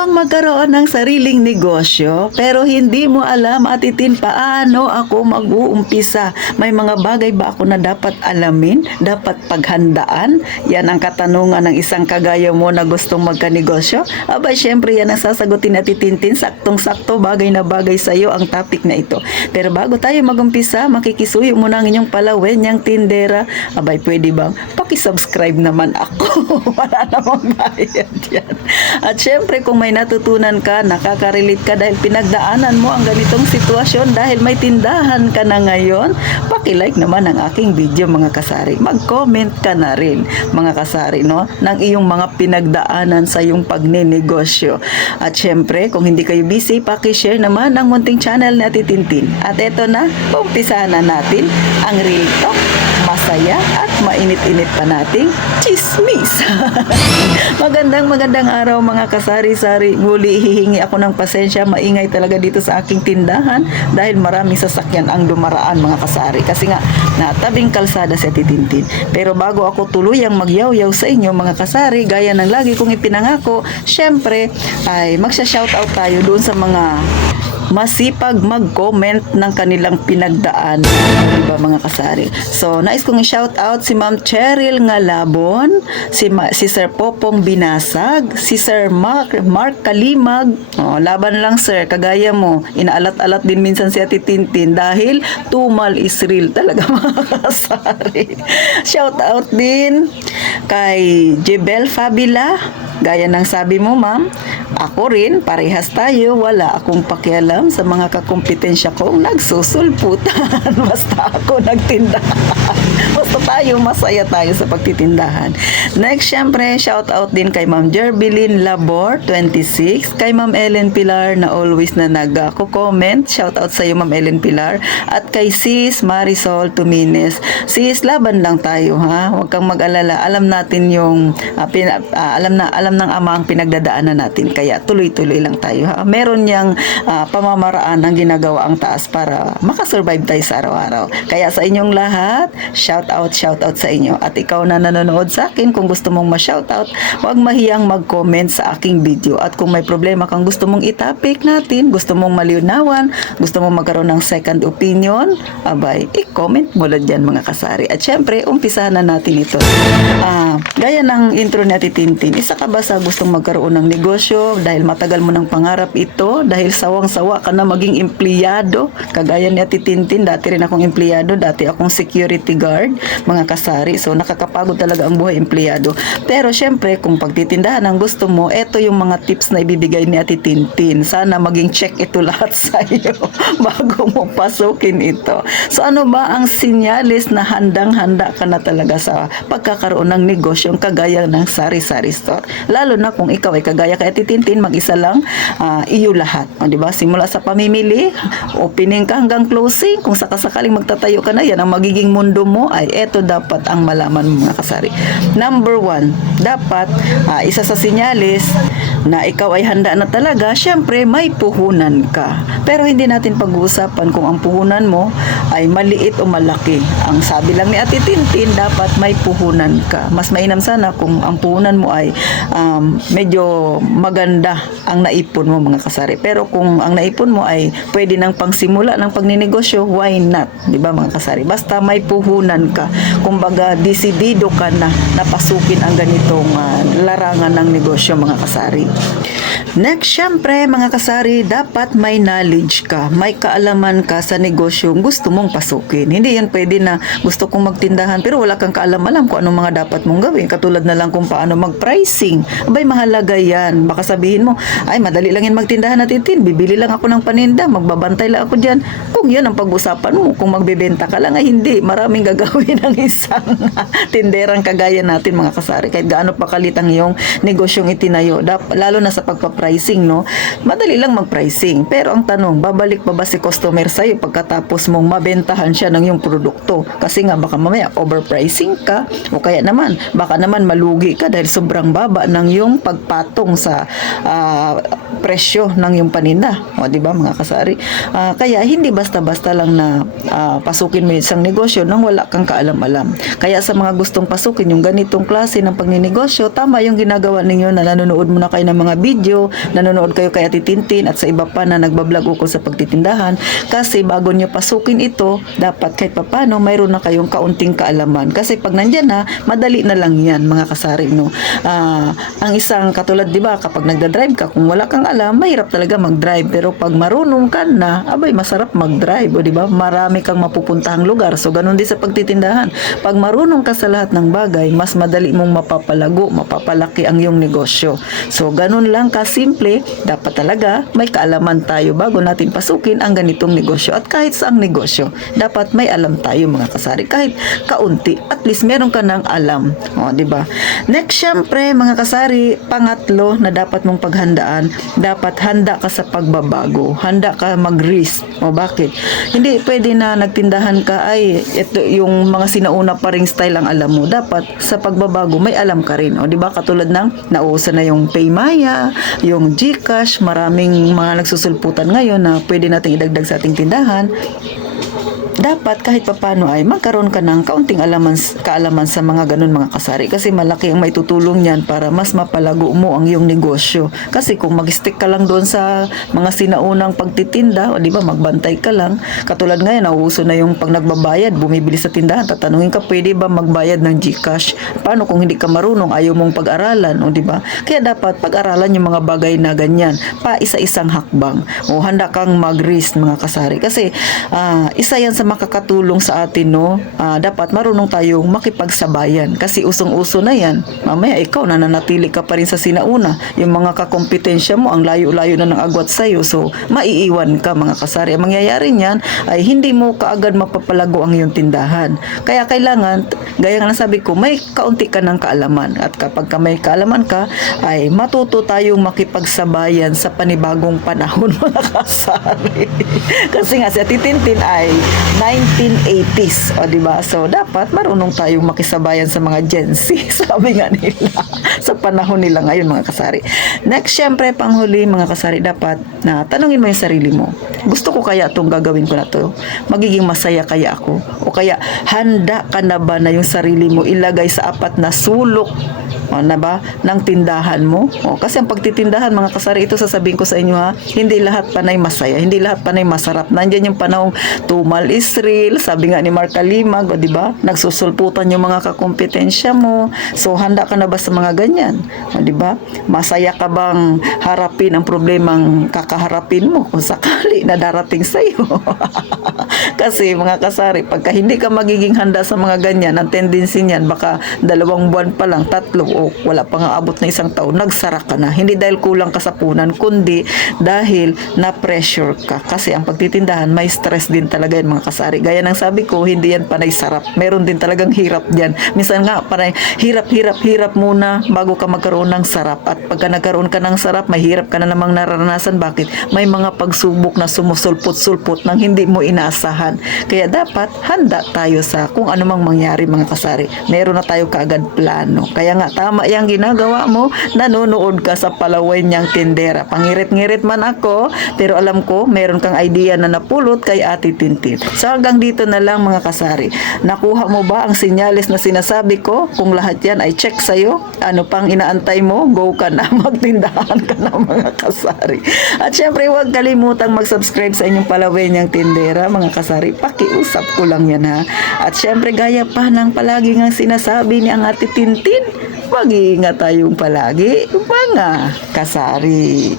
bang magkaroon ng sariling negosyo pero hindi mo alam atitin paano ako mag-uumpisa? May mga bagay ba ako na dapat alamin, dapat paghandaan? Yan ang katanungan ng isang kagaya mo na gustong magkanegosyo. Aba, syempre yan ang sasagutin at titintin. Saktong-sakto, bagay na bagay sa iyo ang topic na ito. Pero bago tayo mag-umpisa, makikisuyo mo na ang inyong palawen, yung tindera. Abay, pwede bang pakisubscribe naman ako? Wala namang bayad yan. At syempre, kung may natutunan ka, nakaka-relate ka dahil pinagdaanan mo ang ganitong sitwasyon dahil may tindahan ka na ngayon, paki-like naman ang aking video mga kasari. Mag-comment ka na rin mga kasari, no? Ng iyong mga pinagdaanan sa iyong pagnenegosyo. At syempre, kung hindi kayo busy, paki-share naman ang munting channel na Titintin. At eto na, umpisahan na natin ang Real Talk, masaya at mainit-init pa nating chismis. Magandang araw mga kasari-sari. Muli hihingi ako ng pasensya. Maingay talaga dito sa aking tindahan dahil maraming sasakyan ang dumaraan mga kasari. Kasi nga, natabing kalsada sa Titintin. Pero bago ako tuluyang magyaw-yaw sa inyo mga kasari, gaya ng lagi kong ipinangako, syempre ay magsha-shoutout tayo doon sa mga masipag mag-comment ng kanilang pinagdaan, diba mga kasari. So, nais kong i-shout out si Ma'am Cheryl Ngalabon, si Sir Popong Binasag, si Sir Mark Kalimag. Oh, laban lang sir, kagaya mo, inaalat-alat din minsan si Ate Tintin dahil tumal is real talaga mga kasari. Shout out din kay Jebel Fabila. Gaya ng sabi mo, ma'am, ako rin, parehas tayo, wala akong pakialam sa mga kakumpetensya kong nagsusulputan. Basta ako nagtinda. Basta tayo, masaya tayo sa pagtitindahan. Next, syempre, shout out din kay Ma'am Jerbilyn Labor, 26. Kay Ma'am Ellen Pilar na always na nag-comment. Shout out sa iyo, Ma'am Ellen Pilar. At kay Sis Marisol Tumines. Sis, laban lang tayo, ha? Huwag kang mag-alala. Alam natin yung, alam ng ama ang pinagdadaanan natin. Kaya tuloy-tuloy lang tayo, ha? Meron niyang pamamaraan ang ginagawa ang taas para makasurvive tayo sa araw-araw. Kaya sa inyong lahat, shout out sa inyo. At ikaw na nanonood sa akin, kung gusto mong ma-shout out, huwag mahiyang mag-comment sa aking video. At kung may problema kang gusto mong itapik natin, gusto mong maliunawan, gusto mong magkaroon ng second opinion, abay, i-comment mo lang dyan mga kasari. At syempre, umpisahan na natin ito. Gaya ng intro ni Ate Tintin, isa ka ba sa gustong magkaroon ng negosyo dahil matagal mo ng pangarap ito, dahil sawang-sawa ka na maging empleyado, kagaya ni Ate Tintin, dati rin akong empleyado, dati akong security guard, mga kasari, so nakakapagod talaga ang buhay empleyado. Pero syempre, kung pagtitindahan ang gusto mo, eto yung mga tips na ibibigay ni Ate Tintin. Sana maging check ito lahat sa iyo bago mo pasukin ito. So ano ba ang sinyalis na handang-handa ka na talaga sa pagkakaroon ng negosyong kagaya ng sari-sari store? Lalo na kung ikaw ay kagaya kay Ate Tintin, mag-isa lang, iyo lahat. O, diba? Simula sa pamimili, opening ka hanggang closing, kung sakasakaling magtatayo ka na, yan ang magiging mundo mo, ay eto dapat ang malaman mo mga kasari. Number 1, dapat, isa sa sinyalis na ikaw ay handa na talaga, syempre may puhunan ka. Pero hindi natin pag-uusapan kung ang puhunan mo ay maliit o malaki. Ang sabi lang ni Ate Tintin, dapat may puhunan ka. Mas mainam sana kung ang puhunan mo ay medyo maganda ang naipon mo mga kasari. Pero kung ang naipon mo ay pwede nang pangsimula ng pagninegosyo, why not? Diba mga kasari? Basta may puhunan ka. Kumbaga, desidido ka na napasukin ang ganitong larangan ng negosyo mga kasari. Next, syempre mga kasari, dapat may knowledge ka, may kaalaman ka sa negosyo gusto mong pasukin. Hindi yan pwede na gusto kong magtindahan pero wala kang kaalam-alam kung anong mga dapat mong gawin. Katulad na lang kung paano mag-pricing. Abay, mahalaga yan. Baka sabihin mo, ay madali lang yan magtindahan natin. Bibili lang ako ng paninda, magbabantay lang ako dyan. Kung yan ang pag-usapan mo, kung magbebenta ka lang, ay hindi. Maraming gagawin ng isang tinderang kagaya natin mga kasari. Kahit gaano pa kalit ang iyong negosyong itinayo. Lalo na sa pagpa-pricing, no? Madali lang mag-pricing. Pero ang tanong, babalik pa ba si customer sa'yo pagkatapos mong mabentahan siya ng iyong produkto? Kasi nga baka mamaya overpricing ka o kaya naman, baka naman malugi ka dahil sobrang baba ng iyong pagpatong sa presyo ng iyong paninda. O, di ba mga kasari? Kaya hindi basta-basta lang na pasukin mo isang negosyo nang wala kang kaalam-alam. Kaya sa mga gustong pasukin yung ganitong klase ng pagninegosyo, tama yung ginagawa ninyo na nanonood mo na kayo ng mga video, nanonood kayo kay Ate Tintin at sa iba pa na nagbablog ukol sa pagtitindahan. Kasi bago nyo pasukin ito, dapat kahit papano mayroon na kayong kaunting kaalaman. Kasi pag nandyan na, madali na lang yan mga kasari, no? Ang isang katulad, di ba, kapag nagda-drive ka, kung wala kang alam, mahirap talaga mag-drive. Pero pag marunong ka na, abay, masarap mag-drive, o di ba? Marami kang mapupuntahang lugar. So, ganun din sa pagtitindahan. Pag marunong ka sa lahat ng bagay, mas madali mong mapapalago, mapapalaki ang iyong negosyo. So, ganun lang kasimple, dapat talaga may kaalaman tayo bago natin pasukin ang ganitong negosyo. At kahit saang negosyo, dapat may alam tayo mga kasari. Kahit kaunti, at least meron ka ng alam. O, di ba? Next, syempre, mga kasari, pangatlo na dapat mong paghandaan, dapat handa ka sa pagbabago. Handa ka mag-risk. O, bakit? Hindi pwede na nagtindahan ka, ay, ito yung mga sinauna pa ring style ang alam mo. Dapat sa pagbabago, may alam ka rin. O, di ba? Katulad ng nauuso na yung Paymaya, yung GCash, maraming mga nagsusulputan ngayon na pwede nating idagdag sa ating tindahan. Dapat kahit papano ay magkaroon ka ng kaunting kaalaman sa mga ganun mga kasari, kasi malaki ang may tutulong niyan para mas mapalago mo ang iyong negosyo. Kasi kung mag-stick ka lang doon sa mga sinaunang pagtitinda, o di ba, magbantay ka lang, katulad ngayon nauuso na yung pag nagbabayad, bumibili sa tindahan, tatanungin ka, pwede ba magbayad ng GCash? Paano kung hindi ka marunong, ayaw mong pag-aralan, o di ba? Kaya dapat pag-aralan yung mga bagay na ganyan, pa isa-isang hakbang. O handa kang mag-risk mga kasari, kasi isa yan sa makakatulong sa atin, no? Dapat marunong tayong makipagsabayan kasi usong-uso na yan. Mamaya ikaw nananatili ka pa rin sa sinauna. Yung mga kakompetensya mo ang layo-layo na ng agwat sa'yo. So, maiiwan ka mga kasari. Ang mangyayari niyan ay hindi mo kaagad mapapalago ang iyong tindahan. Kaya kailangan, gaya nga nasabi ko, may kaunti ka ng kaalaman. At kapag may kaalaman ka, ay matuto tayong makipagsabayan sa panibagong panahon mga kasari. Kasi nga si Ate Tintin ay 1980s, o diba? So, dapat marunong tayong makisabayan sa mga Gen Z, sabi nga nila, sa panahon nila ngayon, mga kasari. Next, syempre, panghuli, mga kasari, dapat na tanungin mo yung sarili mo. Gusto ko kaya itong gagawin ko na to? Magiging masaya kaya ako? O kaya, handa ka na ba na yung sarili mo ilagay sa apat na sulok, o na ba, ng tindahan mo? O, kasi ang pagtitindahan, mga kasari, ito sasabihin ko sa inyo ha, hindi lahat panay masaya, hindi lahat panay masarap. Nandiyan yung panahong tumal is real, sabi nga ni Mark Kalimag, o di ba? Nagsusulputan yung mga kakompetensya mo. So, handa ka na ba sa mga ganyan? O di ba? Masaya ka bang harapin ang problemang kakaharapin mo kung sakali na darating sa iyo? Kasi mga kasari, pagka hindi ka magiging handa sa mga ganyan, ang tendency niyan, baka 2 buwan pa lang, 3, o wala pa nga abot na 1 taon, nagsara ka na. Hindi dahil kulang ka sa punan, kundi dahil na-pressure ka. Kasi ang pagtitindahan, may stress din talaga yan mga kasari. Gaya ng sabi ko, hindi yan panay sarap. Meron din talagang hirap dyan. Minsan nga, panay hirap muna bago ka magkaroon ng sarap. At pagka nagkaroon ka ng sarap, may hirap ka na namang nararanasan. Bakit? May mga pagsubok na sumusulpot-sulpot nang hindi mo inaasahan. Kaya dapat handa tayo sa kung ano mang mangyari mga kasari. Meron na tayo kaagad plano. Kaya nga, tama yung ginagawa mo, nanonood ka sa palaway niyang tindera. Pangirit-ngirit man ako, pero alam ko, meron kang idea na napulot kay Ate Tintin. So hanggang dito na lang mga kasari. Nakuha mo ba ang senyales na sinasabi ko? Kung lahat yan ay check sa'yo, ano pang inaantay mo? Go ka na, magtindahan ka na mga kasari. At syempre, huwag kalimutang mag-subscribe sa inyong palaway niyang tindera mga kasari. Pakiusap ko lang yan ha. At syempre, gaya pa ng palagi nga sinasabi ni ang Ate Tintin, mag-iingat tayong palagi mga kasari.